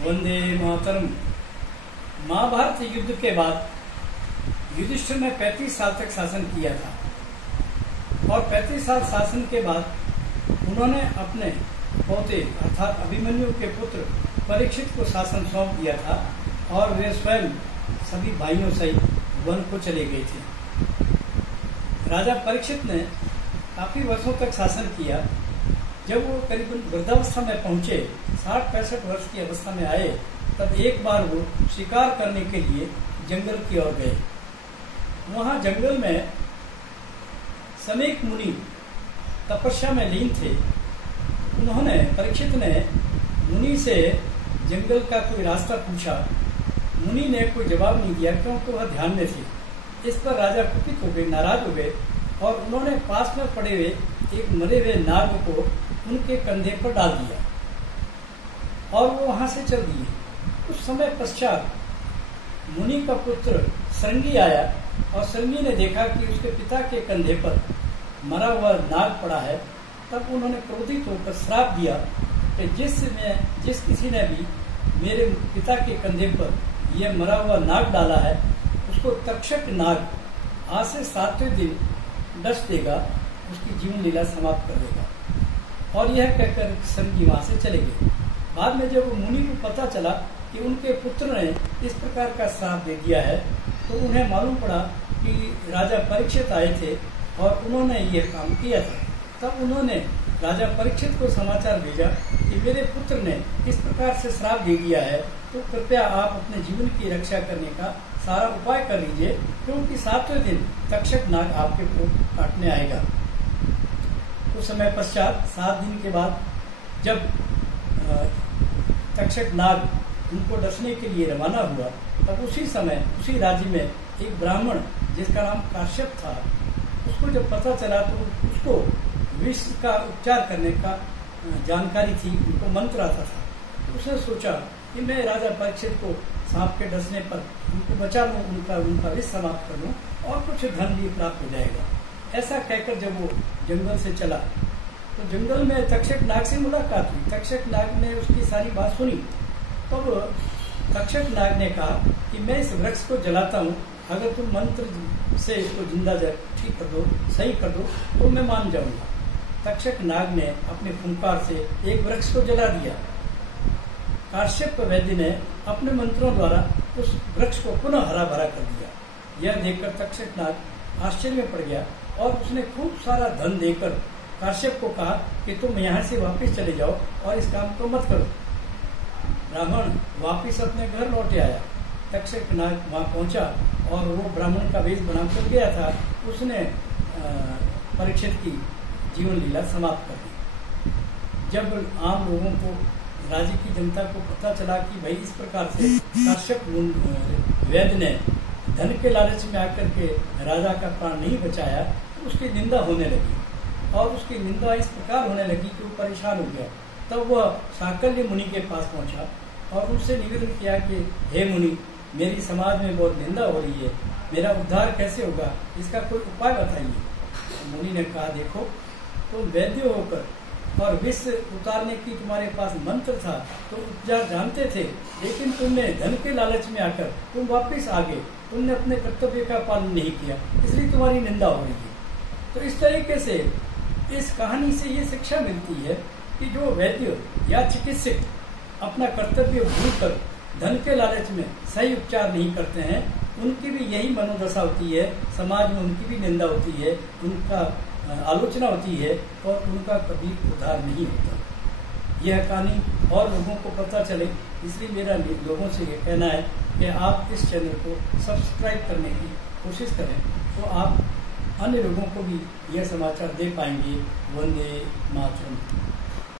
वंदे मातरम। महाभारत युद्ध के बाद युधिष्ठिर ने 35 साल तक शासन किया था और 35 साल शासन के बाद उन्होंने अपने पोते अर्थात अभिमन्यु के पुत्र परीक्षित को शासन सौंप दिया था और वे स्वयं सभी भाइयों सहित वन को चले गए थे। राजा परीक्षित ने काफी वर्षों तक शासन किया। जब वो करीबन वृद्धावस्था में पहुंचे, 60-65 वर्ष की अवस्था में आए, तब एक बार वो शिकार करने के लिए जंगल की ओर गए। वहां जंगल में समेक मुनि तपस्या में लीन थे। उन्होंने परीक्षित ने मुनि से जंगल का कोई रास्ता पूछा। मुनि ने कोई जवाब नहीं दिया क्योंकि वह ध्यान में थे। इस पर राजा कुपित हो गए, नाराज हो गए और उन्होंने पास में पड़े हुए एक मरे हुए नाग को उनके कंधे पर डाल दिया और वो वहां से चल दिए। कुछ समय पश्चात मुनि का पुत्र श्रृंगी आया और श्रृंगी ने देखा कि उसके पिता के कंधे पर मरा हुआ नाग पड़ा है। तब उन्होंने क्रोधित होकर श्राप दिया कि जिस किसी ने भी मेरे पिता के कंधे पर यह मरा हुआ नाग डाला है उसको तक्षक नाग आज से 7वें दिन डस देगा, उसकी जीवन लीला समाप्त कर देगा। और यह कहकर श्रृंगी वहां से चले गए। बाद में जब मुनि को पता चला कि उनके पुत्र ने इस प्रकार का श्राप दे दिया है तो उन्हें मालूम पड़ा कि राजा परीक्षित आए थे और उन्होंने यह काम किया था। तब उन्होंने राजा परीक्षित को समाचार भेजा कि मेरे पुत्र ने इस प्रकार से श्राप दे दिया है, तो कृपया आप अपने जीवन की रक्षा करने का सारा उपाय कर लीजिए, क्योंकि 7वें दिन तक्षक नाग आपके को काटने आएगा। कुछ समय पश्चात 7 दिन के बाद जब तक्षक नाग उनको डसने के लिए रवाना हुआ, तब उसी समय उसी राज्य में एक ब्राह्मण जिसका नाम काश्यप था, उसको जब पता चला तो उसको विष का उपचार करने का जानकारी थी, उनको मंत्र आता था। तो उसने सोचा कि मैं राजा परीक्षित को सांप के डसने पर उनको बचा लूं, उनका विष समाप्त कर लूं और कुछ धन भी प्राप्त हो जाएगा। ऐसा कहकर जब वो जंगल से चला तो जंगल में तक्षक नाग से मुलाकात हुई। तक्षक नाग ने उसकी सारी बात सुनी। तब तक्षक नाग ने कहा कि मैं इस वृक्ष को जलाता हूँ, अगर तुम मंत्र से इसको जिंदा ठीक कर दो, सही कर दो, तो मैं मान जाऊंगा। तक्षक नाग ने अपने फुंकार से एक वृक्ष को जला दिया। काश्यप वैद्य ने अपने मंत्रों द्वारा उस वृक्ष को पुनः हरा भरा कर दिया। यह देखकर तक्षक नाग आश्चर्य में पड़ गया और उसने खूब सारा धन देकर काश्यप को कहा कि तुम यहाँ से वापस चले जाओ और इस काम को मत करो। ब्राह्मण वापिस अपने घर लौटे आया। तक्षक नाग वहां पहुंचा और वो ब्राह्मण का वेश बनाकर गया था। उसने परीक्षित की जीवन लीला समाप्त कर दी। जब आम लोगों को, राज्य की जनता को पता चला कि भाई इस प्रकार से काश्यप वैद्य ने धन के लालच में आकर के राजा का प्राण नहीं बचाया, तो उसकी निंदा होने लगी और उसकी निंदा इस प्रकार होने लगी कि वो परेशान हो गया। तब वह साकल्य मुनि के पास पहुंचा और उनसे निवेदन किया कि हे मुनि, मेरी समाज में बहुत निंदा हो रही है, मेरा उद्धार कैसे होगा, इसका कोई उपाय बताइए। मुनि ने कहा, देखो तुम वैद्य होकर और विष उतारने की तुम्हारे पास मंत्र था तो उपचार जानते थे, लेकिन तुमने धन के लालच में आकर तुम वापिस आ गए, तुमने अपने कर्तव्य का पालन नहीं किया, इसलिए तुम्हारी निंदा हो रही है। तो इस तरीके से इस कहानी से ये शिक्षा मिलती है कि जो वैद्य या चिकित्सक अपना कर्तव्य भूलकर धन के लालच में सही उपचार नहीं करते हैं, उनकी भी यही मनोदशा होती है, समाज में उनकी भी निंदा होती है, उनका आलोचना होती है और उनका कभी उद्धार नहीं होता। यह कहानी और लोगों को पता चले, इसलिए मेरा लोगों से ये कहना है कि आप इस चैनल को सब्सक्राइब करने की कोशिश करें, तो आप अन्य लोगों को भी यह समाचार दे पाएंगे। वंदे मातरम।